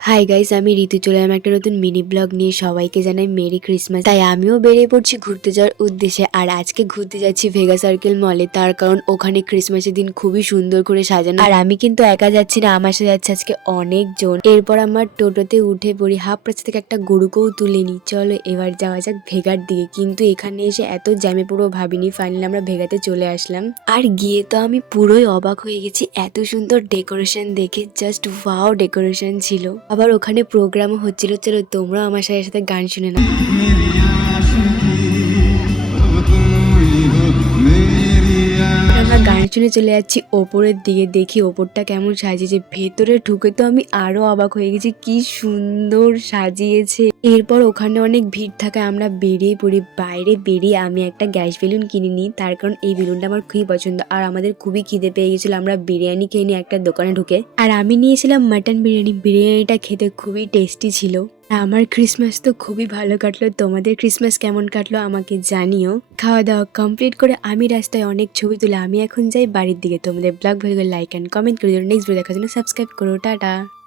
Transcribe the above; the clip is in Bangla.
হাই গাইস, আমি ঋতু চলে এলাম একটা নতুন মিনি ব্লগ নিয়ে। সবাইকে জানাই মেরি ক্রিসমাস। তাই আমিও বেরিয়ে পড়ছি ঘুরতে যাওয়ার উদ্দেশ্যে। আর আজকে ঘুরতে যাচ্ছি ভেগা সার্কেল মলে, তার কারণ ওখানে ক্রিসমাসের দিন খুবই সুন্দর করে সাজানো। আর আমি কিন্তু একা যাচ্ছি না, আমার সাথে যাচ্ছে আজকে অনেকজন। এরপর আমার টোটোতে উঠে পড়ি, হাফ রাস্তা থেকে একটা গরুকেও তুলে নি। চলো এবার যাওয়া যাক ভেগার দিকে। কিন্তু এখানে এসে এত জ্যামে পুরো ভাবিনি, ফাইনালি আমরা ভেগাতে চলে আসলাম। আর গিয়ে তো আমি পুরোই অবাক হয়ে গেছি এত সুন্দর ডেকোরেশন দেখে। জাস্ট ওয়াও ডেকোরেশন ছিল। আবার ওখানে প্রোগ্রামও হচ্ছিল। চলো তোমরা আমার সাথে সাথে গান শুনে নাও। আমরা গান শুনে চলে যাচ্ছি ওপরের দিকে, দেখি ওপরটা কেমন সাজিয়েছে। ভেতরে ঢুকে তো আমি আরো অবাক হয়ে গেছি, কি সুন্দর সাজিয়েছে। এরপর ওখানে অনেক ভিড় থাকায় আমরা বেরিয়ে পড়ি। বাইরে বেরিয়ে আমি একটা গ্যাস বেলুন কিনে নিই, তার কারণ এই বেলুনটা আমার খুবই পছন্দ। আর আমাদের খুবই খিদে পেয়ে গেছিল, আমরা বিরিয়ানি খেয়ে নিই একটা দোকানে ঢুকে। আর আমি নিয়েছিলাম মাটন বিরিয়ানি। বিরিয়ানিটা খেতে খুবই টেস্টি ছিল। আমার ক্রিসমাস তো খুবই ভালো কাটলো। তোমাদের ক্রিসমাস কেমন কাটলো আমাকে জানিও। খাওয়া দাওয়া কমপ্লিট করে আমি রাস্তায় অনেক ছবি তুলে আমি এখন যাই বাড়ির দিকে। তোমাদের ব্লগ ভালো লাগলে লাইক অ্যান্ড কমেন্ট করে দিও। নেক্সট ভিডিও দেখার জন্য সাবস্ক্রাইব করো। টাটা।